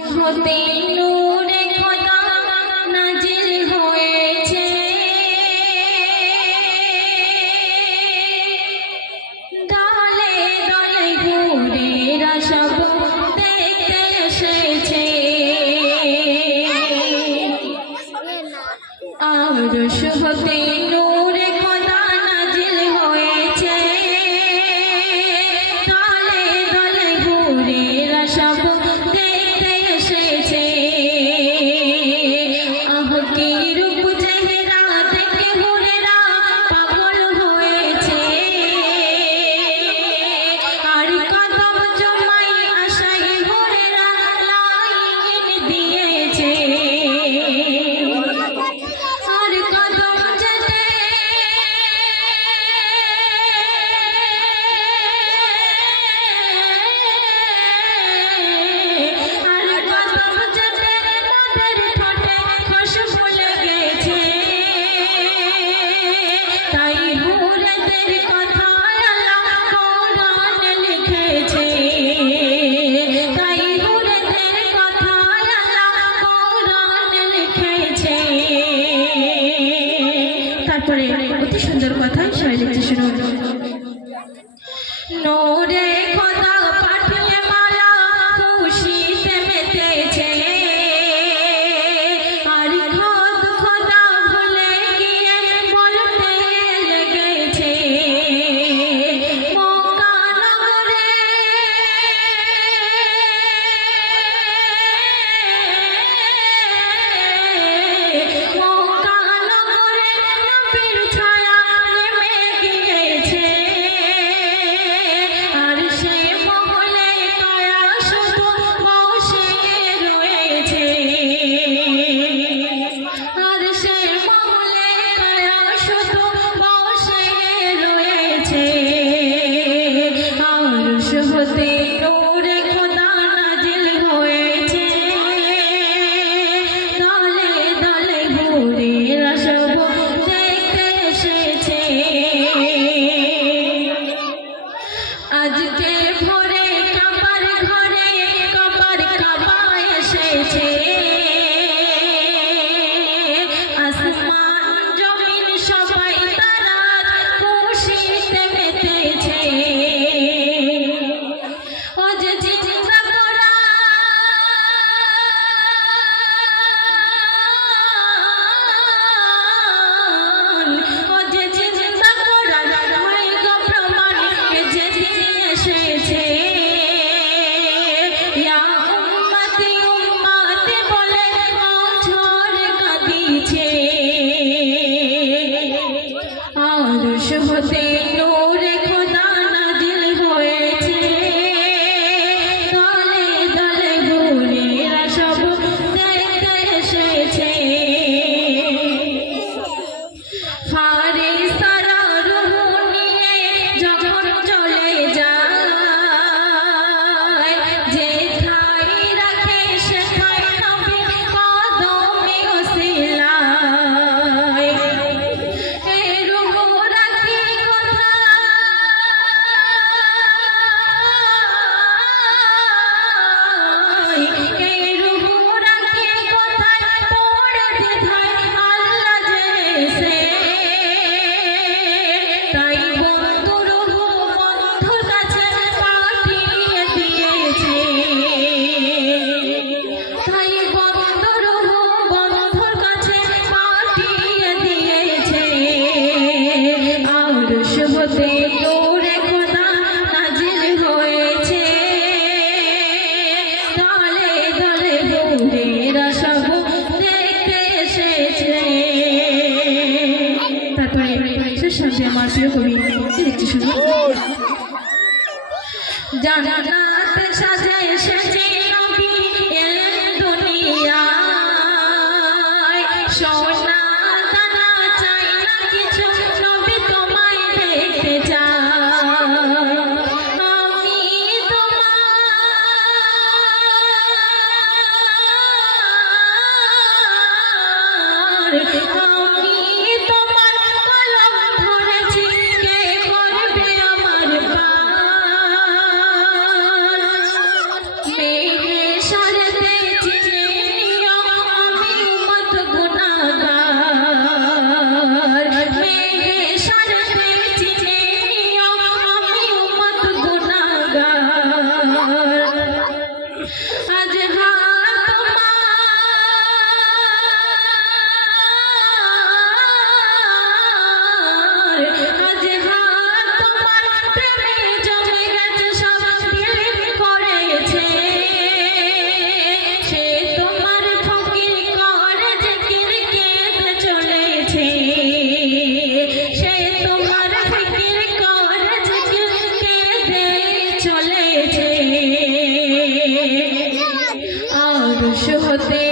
হতে নূরে খোদা নাজিল হয়েছে, দলে দলে হুরেরা সব দেখতে এসেছে। আরশ হতে নূরে খোদা নাজিল হয়েছে, দলে দলে হুরেরা সব দেখতে এসেছে। আহ কি রূপ চেহারা দেখে হুরেরা পাগল হয়েছে, আর কদম জমাই আশায় হুরেরা লাইন দিয়েছে। আর কদম যেতে মদের ঠোঁটে খুশবু লেগেছে, তাই হুরেদের কথা আল্লাহ কোরআনে লিখেছে, তাই হুরেদের কথা আল্লাহ কোরআনে লিখেছে। তারপরে অতি সুন্দর কথা সবাই লিখছে, শুনুন। নূরে খোদা পাঠিয়ে মালা খুশিতে মেতেছে, আর খোদ খোদা ভুলে গিয়ে বলতে লেগেছে। মক্কা নগরে মক্কা নগরে নবীর ছায়া নেমে গিয়েছে, আর সে মহলে কায়া শুধু বসে রয়েছে, আর সে মহলে কায়া শুধু বসে রয়েছে। আরশ হতে নূরে খোদা নাজিল হয়েছে, দলে দলে হুরেরা সব দেখতে এসেছে। আজকে ভোরে কাবার ঘরে কবর কাবায় এসেছে, আসমান জমিন সবাই তারার খুশিতে মেতেছে। ও যে জিন্দা কোরআন, ও যে জিন্দা কোরআন হয় গো প্রমাণ, এ যে দিন এসেছে। ইয়া উম্মতি উম্মতি বলে অঝর কাঁদিছে। আরশ হতে নূরে খোদা নাজিল হয়েছে, দলে দলে হুরেরা সব দেখতে এসেছে। ফারিস্তারা রূহ নিয়ে যখন চলে যায়, যেথায় রাখে সেথায় নবী কদমে ওসিলায়। এই রূহ রাখি কোথায়, এই রূহ রাখি কোথায়, পড়ে দ্বিধায় আল্লাহ জেনেছে। তাই বন্ধু রূহ বন্ধুর কাছে পাঠিয়ে দিয়েছে, তাই বন্ধু রূহ বন্ধুর কাছে পাঠিয়ে দিয়েছে। আরশ হতে নূরে খোদা নাজিল হয়েছে, দলে দলে হুরেরা সব দেখতে এসেছে। তারপরে শেষ সাথে আমার প্রিয় কবি কি লিখছে, শুনুন। জান্নাত সাজে এসেছে নবী এলেন দুনিয়ায়, সোনা দানা চাই না কিছু, নবী তোমায় দেখতে চাই। আমি তোমার কলম ধরেছি, কে করবে আমার পার। আজ হাত আজ হাত তোমার প্রেমে জমে গেছে সব দিল করেছে সে তোমার ফকির করে জিকির কেঁদে চলেছে সে তোমার ফকির করে জিকির কেঁদে চলেছে আরশ হতে